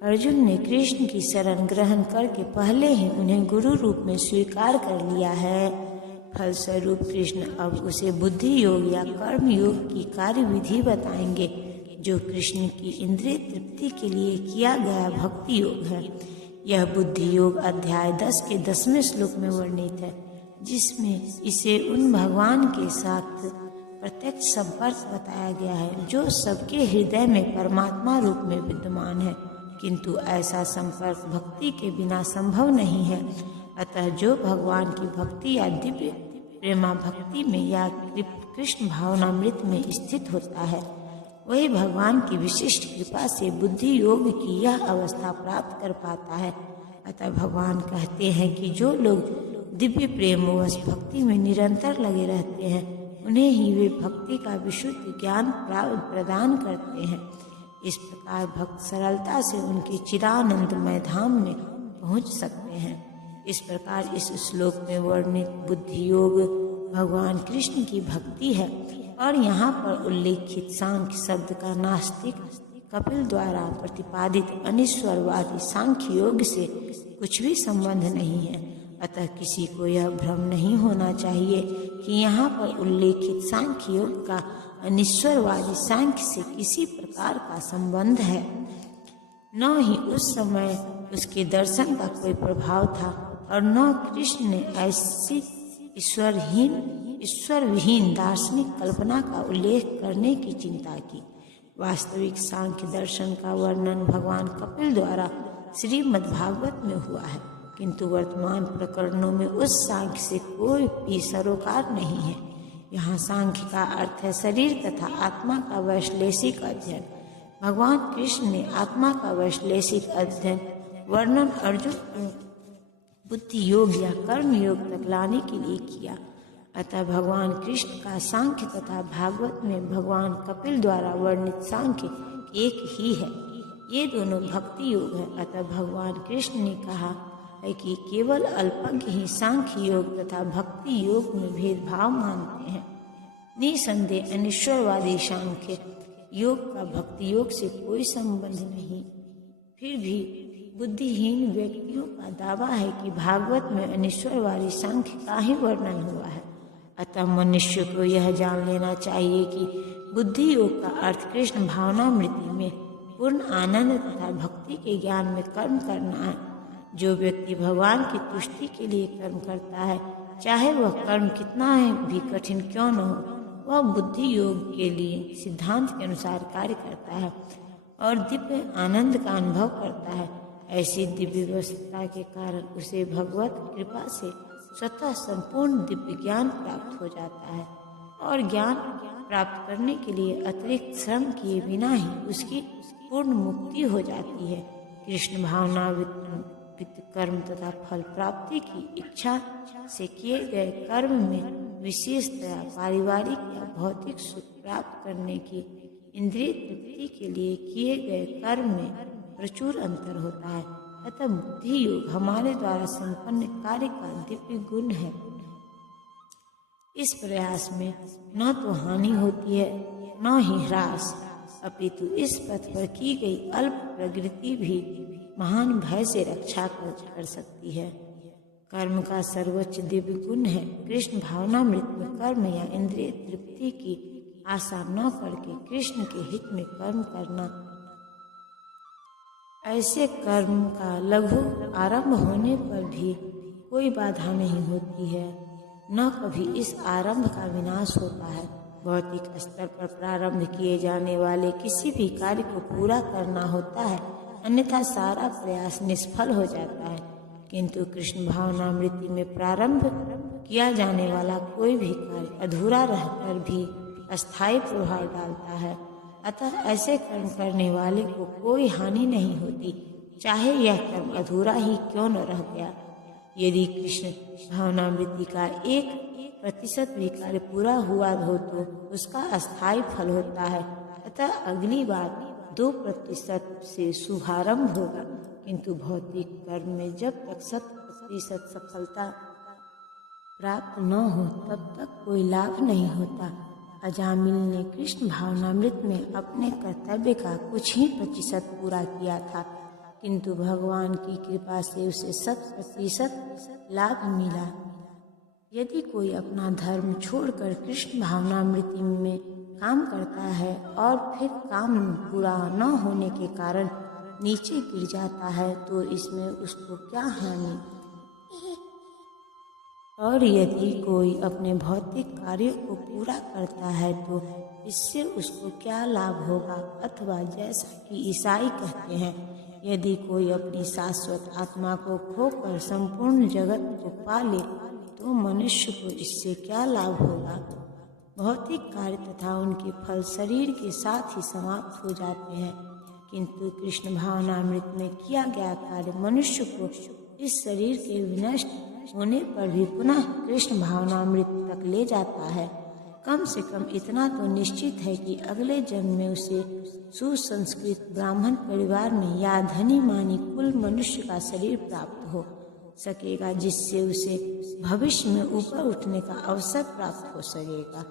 अर्जुन ने कृष्ण की शरण ग्रहण करके पहले ही उन्हें गुरु रूप में स्वीकार कर लिया है। फलस्वरूप कृष्ण अब उसे बुद्धि योग या कर्म योग की कार्य विधि बताएंगे, जो कृष्ण की इंद्रिय तृप्ति के लिए किया गया भक्ति योग है। यह बुद्धि योग अध्याय 10 के 10वें श्लोक में वर्णित है, जिसमें इसे उन भगवान के साथ प्रत्यक्ष संपर्क बताया गया है जो सबके हृदय में परमात्मा रूप में विद्यमान है, किंतु ऐसा संपर्क भक्ति के बिना संभव नहीं है। अतः जो भगवान की भक्ति या दिव्य प्रेमा भक्ति में या कृष्ण भावनामृत में स्थित होता है, वही भगवान की विशिष्ट कृपा से बुद्धि योग की यह अवस्था प्राप्त कर पाता है। अतः भगवान कहते हैं कि जो लोग दिव्य प्रेमवश भक्ति में निरंतर लगे रहते हैं, उन्हें ही वे भक्ति का विशुद्ध ज्ञान प्रदान करते हैं। इस प्रकार भक्त सरलता से उनके चिदानंदमय धाम में पहुंच सकते हैं। इस प्रकार इस श्लोक में वर्णित बुद्धि योग भगवान कृष्ण की भक्ति है, और यहाँ पर उल्लेखित सांख्य शब्द का नास्तिक कपिल द्वारा प्रतिपादित अनिश्वरवादी सांख्य योग से कुछ भी संबंध नहीं है। अतः किसी को यह भ्रम नहीं होना चाहिए कि यहाँ पर उल्लेखित सांख्य योग का अनिश्वरवादी सांख्य से किसी प्रकार का संबंध है। न ही उस समय उसके दर्शन का कोई प्रभाव था, और न कृष्ण ने ऐसी ईश्वर विहीन दार्शनिक कल्पना का उल्लेख करने की चिंता की। वास्तविक सांख्य दर्शन का वर्णन भगवान कपिल द्वारा श्रीमद्भागवत में हुआ है, किंतु वर्तमान प्रकरणों में उस सांख्य से कोई भी सरोकार नहीं है। यहाँ सांख्य का अर्थ है शरीर तथा आत्मा का वैश्लेषिक अध्ययन। भगवान कृष्ण ने आत्मा का वैश्लेषिक अध्ययन वर्णन अर्जुन बुद्धि योग या कर्म योग तक लाने के लिए किया। अतः भगवान कृष्ण का सांख्य तथा भागवत में भगवान कपिल द्वारा वर्णित सांख्य एक ही है। ये दोनों भक्ति योग है। अतः भगवान कृष्ण ने कहा है कि केवल अल्पज्ञ ही सांख्य योग तथा भक्ति योग में भेदभाव मानते हैं। निसंदेह अनिश्वरवादी सांख्य योग का भक्ति योग से कोई संबंध नहीं। फिर भी बुद्धिहीन व्यक्तियों का दावा है कि भागवत में अनिश्वरवादी सांख्य का ही वर्णन हुआ है। अतः मनुष्य को यह जान लेना चाहिए कि बुद्धि योग का अर्थ कृष्ण भावनामृति में पूर्ण आनंद तथा भक्ति के ज्ञान में कर्म करना है। जो व्यक्ति भगवान की तुष्टि के लिए कर्म करता है, चाहे वह कर्म कितना भी कठिन क्यों न हो, वह बुद्धि योग के लिए सिद्धांत के अनुसार कार्य करता है और दिव्य आनंद का अनुभव करता है। ऐसी दिव्य व्यवस्था के कारण उसे भगवत कृपा से स्वतः संपूर्ण दिव्य ज्ञान प्राप्त हो जाता है, और ज्ञान प्राप्त करने के लिए अतिरिक्त श्रम किए बिना ही उसकी पूर्ण मुक्ति हो जाती है। कृष्ण भावनावित कर्म तथा फल प्राप्ति की इच्छा से किए गए कर्म में विशेषतया पारिवारिक या भौतिक सुख प्राप्त करने की इंद्रिय तृप्ति के लिए किए गए कर्म में प्रचुर अंतर होता है। अतः बुद्धि योग हमारे द्वारा संपन्न कार्य का दिव्य गुण है। इस प्रयास में न तो हानि होती है न ही ह्रास, अपितु इस पथ पर की गई अल्प प्रगति भी महान भय से रक्षा कर सकती है। कर्म का सर्वोच्च दिव्य गुण है कृष्ण भावनामृत में कर्म या इंद्रिय तृप्ति की आशा न करके कृष्ण के हित में कर्म करना। ऐसे कर्म का लघु आरंभ होने पर भी कोई बाधा नहीं होती है, न कभी इस आरंभ का विनाश होता है। भौतिक स्तर पर प्रारंभ किए जाने वाले किसी भी कार्य को पूरा करना होता है, अन्यथा सारा प्रयास निष्फल हो जाता है। किंतु कृष्ण भावनामृति में प्रारंभ किया जाने वाला कोई भी कार्य अधूरा रहकर भी अस्थायी प्रभाव डालता है। अतः ऐसे कर्म करने वाले को कोई हानि नहीं होती, चाहे यह कर्म अधूरा ही क्यों न रह गया। यदि कृष्ण भावनामृति का 1% भी कार्य पूरा हुआ हो तो उसका अस्थायी फल होता है। अतः अगली बार 2% से शुभारंभ होगा, किंतु भौतिक कर्म में जब तक 100% सफलता प्राप्त न हो तब तक कोई लाभ नहीं होता। अजामिल ने कृष्ण भावनामृत में अपने कर्तव्य का कुछ ही प्रतिशत पूरा किया था, किंतु भगवान की कृपा से उसे 100% लाभ मिला। यदि कोई अपना धर्म छोड़कर कृष्ण भावनामृति में काम करता है और फिर काम पूरा न होने के कारण नीचे गिर जाता है तो इसमें उसको क्या हानि। और यदि कोई अपने भौतिक कार्यों को पूरा करता है तो इससे उसको क्या लाभ होगा। अथवा जैसा कि ईसाई कहते हैं, यदि कोई अपनी शाश्वत आत्मा को खोकर संपूर्ण जगत को पा ले तो मनुष्य को इससे क्या लाभ होगा। भौतिक कार्य तथा उनके फल शरीर के साथ ही समाप्त हो जाते हैं, किंतु कृष्ण भावनामृत में किया गया कार्य मनुष्य को इस शरीर के विनष्ट होने पर भी पुनः कृष्ण भावनामृत तक ले जाता है। कम से कम इतना तो निश्चित है कि अगले जन्म में उसे सुसंस्कृत ब्राह्मण परिवार में या धनी मानी कुल मनुष्य का शरीर प्राप्त हो सकेगा, जिससे उसे भविष्य में ऊपर उठने का अवसर प्राप्त हो सकेगा।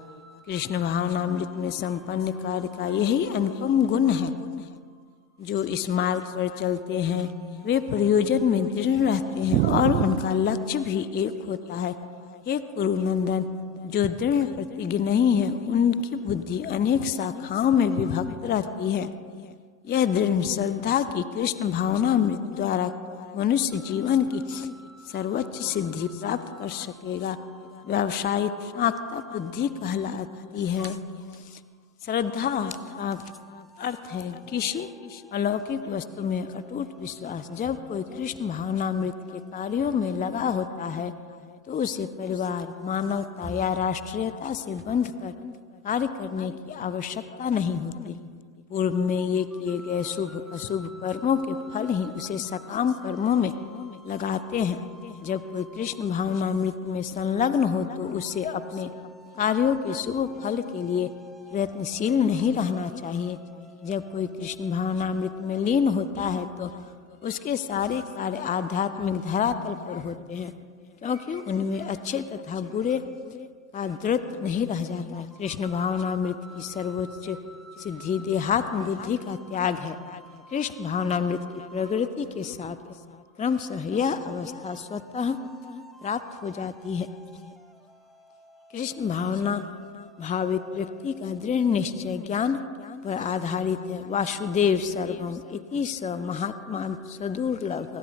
कृष्ण भावनामृत में संपन्न कार्य का यही अनुपम गुण है। जो इस मार्ग पर चलते हैं वे प्रयोजन में दृढ़ रहते हैं और उनका लक्ष्य भी एक होता है। हे कुरुनंदन, जो दृढ़ प्रतिज्ञ नहीं है उनकी बुद्धि अनेक शाखाओं में विभक्त रहती है। यह दृढ़ श्रद्धा की कृष्ण भावनामृत द्वारा मनुष्य जीवन की सर्वोच्च सिद्धि प्राप्त कर सकेगा। व्यावसायिकता बुद्धि कहलाती है। श्रद्धा का अर्थ है किसी अलौकिक वस्तु में अटूट विश्वास। जब कोई कृष्ण भावनामृत के कार्यों में लगा होता है तो उसे परिवार, मानवता या राष्ट्रीयता से बंधकर कार्य करने की आवश्यकता नहीं होती। पूर्व में ये किए गए शुभ अशुभ कर्मों के फल ही उसे सकाम कर्मों में लगाते हैं। जब कोई कृष्ण भावनामृत में संलग्न हो तो उसे अपने कार्यों के शुभ फल के लिए प्रयत्नशील नहीं रहना चाहिए। जब कोई कृष्ण भावनामृत में लीन होता है तो उसके सारे कार्य आध्यात्मिक धरातल पर होते हैं, क्योंकि उनमें अच्छे तथा बुरे का द्वैत नहीं रह जाता। कृष्ण भावनामृत की सर्वोच्च सिद्धि देहात्म बुद्धि का त्याग है। कृष्ण भावनामृत की प्रगति के साथ क्रमशः यह अवस्था स्वतः प्राप्त हो जाती है। कृष्ण भावना भावित व्यक्ति का दृढ़ निश्चय ज्ञान पर आधारित है। वासुदेव सर्वम इति स महात्मा सदुर्लभ।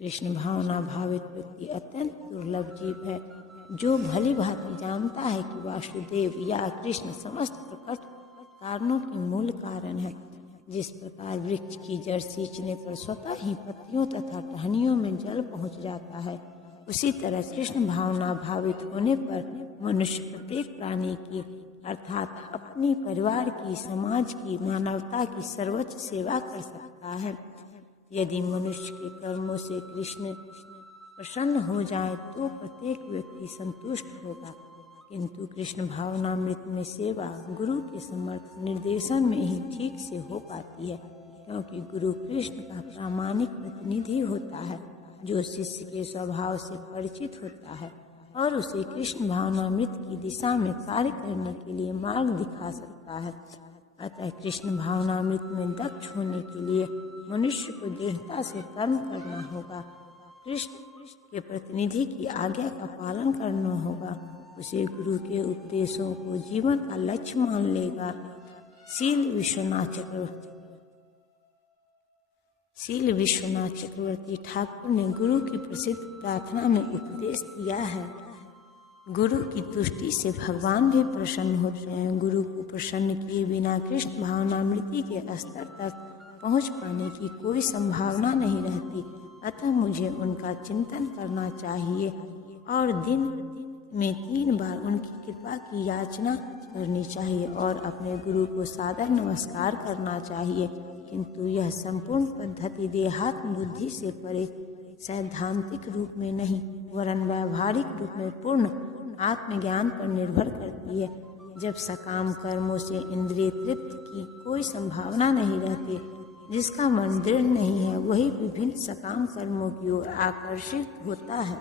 कृष्ण भावना भावित व्यक्ति अत्यंत दुर्लभ जीव है, जो भली भांति जानता है कि वासुदेव या कृष्ण समस्त प्रकट कारणों के मूल कारण है। जिस प्रकार वृक्ष की जड़ सींचने पर स्वतः ही पत्तियों तथा टहनियों में जल पहुंच जाता है, उसी तरह कृष्ण भावना भावित होने पर मनुष्य प्रत्येक प्राणी की अर्थात अपनी परिवार की, समाज की, मानवता की सर्वोच्च सेवा कर सकता है। यदि मनुष्य के कर्मों से कृष्ण प्रसन्न हो जाए तो प्रत्येक व्यक्ति संतुष्ट होगा, किंतु कृष्ण भावनामृत में सेवा गुरु के समर्थ निर्देशन में ही ठीक से हो पाती है, क्योंकि गुरु कृष्ण का प्रामाणिक प्रतिनिधि होता है, जो शिष्य के स्वभाव से परिचित होता है और उसे कृष्ण भावनामृत की दिशा में कार्य करने के लिए मार्ग दिखा सकता है। अतः कृष्ण भावनामृत में दक्ष होने के लिए मनुष्य को दृढ़ता से कर्म करना होगा। कृष्ण के प्रतिनिधि की आज्ञा का पालन करना होगा। उसे गुरु के उपदेशों को जीवन का लक्ष्य मान लेगा। शील विश्वनाथ चक्रवर्ती ठाकुर ने गुरु की प्रसिद्ध प्रार्थना में उपदेश दिया है। गुरु की तुष्टि से भगवान भी प्रसन्न होते हैं। गुरु को प्रसन्न किए बिना कृष्ण भावनामृति के स्तर तक पहुंच पाने की कोई संभावना नहीं रहती। अतः मुझे उनका चिंतन करना चाहिए और दिन में 3 बार उनकी कृपा की याचना करनी चाहिए और अपने गुरु को सादर नमस्कार करना चाहिए। किंतु यह संपूर्ण पद्धति देहात्म बुद्धि से परे सैद्धांतिक रूप में नहीं वरन व्यावहारिक रूप में पूर्ण आत्मज्ञान पर निर्भर करती है। जब सकाम कर्मों से इंद्रिय तृप्ति की कोई संभावना नहीं रहती, जिसका मन दृढ़ नहीं है, वही विभिन्न सकाम कर्मों की ओर आकर्षित होता है।